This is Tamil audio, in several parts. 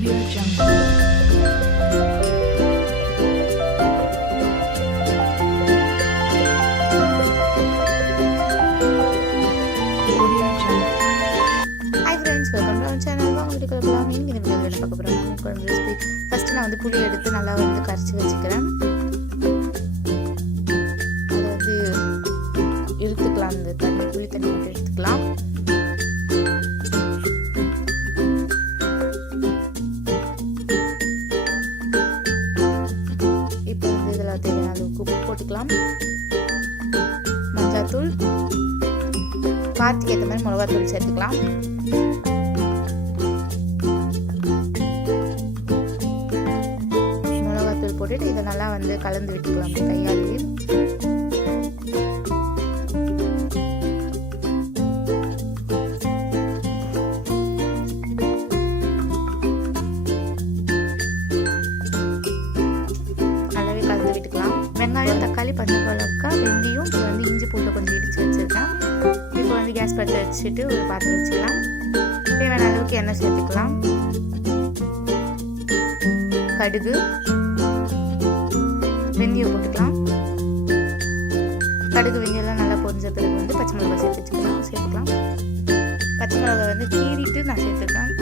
Audio Jungle. Audio Jungle. Hi friends, welcome to our channel. வாங்க வீடியோக்குள்ள போலாம். இந்த வீடியோல என்ன பார்க்க போறோம்? மீன் குழம்பு ரெசிபி. ஃபர்ஸ்ட் நான் புளி எடுத்து நல்லா கரைச்சி வச்சுக்கிறேன். அது எடுத்துக்கலாம், இந்த தண்ணி புளி தண்ணி மட்டும் எடுத்துக்கலாம். இப்போ இதில் தேவையான அளவுக்கு உப்பு போட்டுக்கலாம். மஞ்சள் காரத்துக்கு ஏற்ற மாதிரி மிளகாத்தூள் சேர்த்துக்கலாம். மிளகாத்தூள் போட்டுட்டு இதை நல்லா கலந்து விட்டுக்கலாம் கையாலேயே. நல்லாவே கலந்து விட்டுக்கலாம். வெங்காயம், தக்காளி, பச்சை மிளகாய், வெந்தயம், இஞ்சி பூண்டு கொஞ்சம் இடித்து வச்சுருக்கேன். இப்போ கேஸ் பற்ற வச்சுட்டு ஒரு பாத்திரம் வச்சுக்கலாம். தேவையான அளவுக்கு எண்ணெய் சேர்த்துக்கலாம். கடுகு, வெந்தயம் போட்டுக்கலாம். கடுகு வெந்தயம்லாம் நல்லா பொரிஞ்ச பிறகு பச்சை மிளகாய் சேர்த்துக்கலாம். பச்சை மிளகாய் கீறிட்டு நான் சேர்த்துக்கலாம்.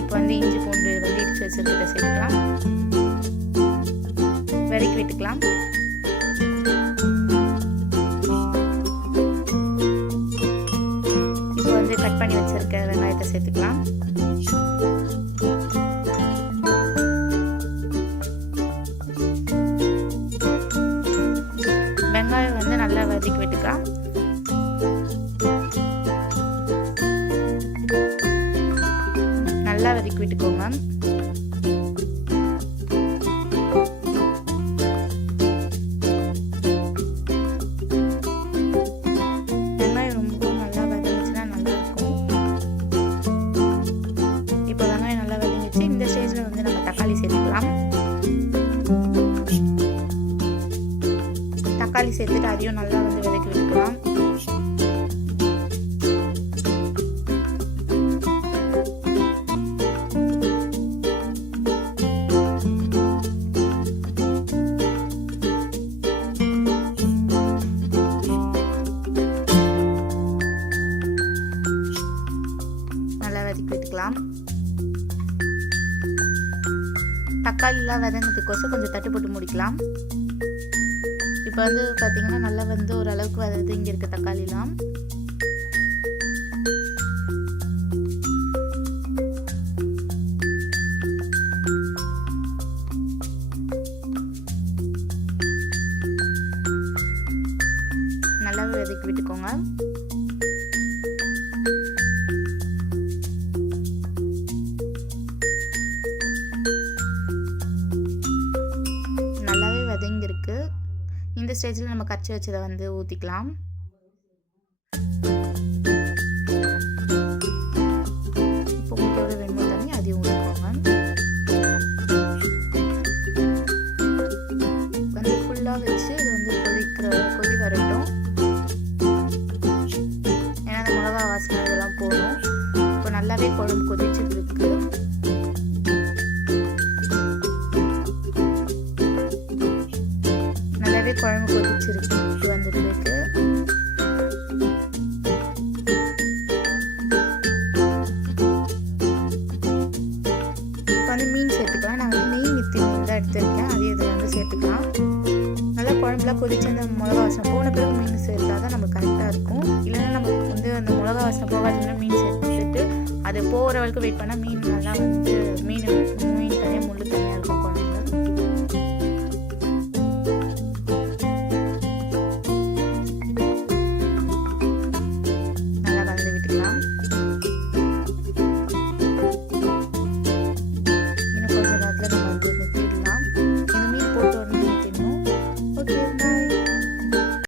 இப்போ இஞ்சி பூண்டு இடித்து வச்சுருக்கிறத சேர்த்துக்கலாம். வதக்கி விட்டுக்கலாம். கட் பண்ணி வச்சிருக்க வெங்காயத்தை சேர்த்துக்கலாம். வெங்காயம் நல்லா வதக்கி விட்டுக்கலாம். நல்லா வதக்கி விட்டுக்கோங்க. தக்காளி சேர்த்துட்டு அதையும் நல்லா வதக்கி விட்டுக்கலாம். நல்லா வதக்கி விட்டுக்கலாம். தக்காளிலாம் வதங்கிறதுக்கோசம் கொஞ்சம் தட்டு போட்டு முடிக்கலாம். இப்போ பார்த்தீங்கன்னா நல்லா ஓரளவுக்கு வருது. இங்கே இருக்க தக்காளிலாம் நல்லாவே வதக்கி விட்டுக்கோங்க. நல்லாவே வதங்கிருக்கு. இந்த ஸ்டேஜில் நம்ம கரைச்சி வச்சதை ஊற்றிக்கலாம். இப்போ உங்களுக்கு வேணுமோ தண்ணி அதையும் ஊற்றிக்கோங்க. ஃபுல்லாக வச்சு இது கொதி வரட்டும். ஏன்னா அந்த மிளகா வாசனை இதெல்லாம் போடும். இப்போ நல்லாவே குழம்பு கொதிச்சுட்டு இருக்கு. குழம்பு கொதிச்சிருக்கு வந்துருக்கு. இப்போ மீன் சேர்த்துக்கலாம். நான் நெய் நித்தி மீன் தான் எடுத்துருக்கேன். அதையும் இதில் சேர்த்துக்கலாம். நல்லா குழம்புலாம் கொதிச்சு அந்த மிளகா வாசனை போன பிறகு மீன் சேர்த்தா தான் நமக்கு கரெக்டாக இருக்கும். இல்லைன்னா நமக்கு அந்த மிளகா வாசனை போகாதுன்னா மீன் சேர்த்துட்டு அது போகிற வரைக்கும் வெயிட் பண்ணால் மீன் நல்லா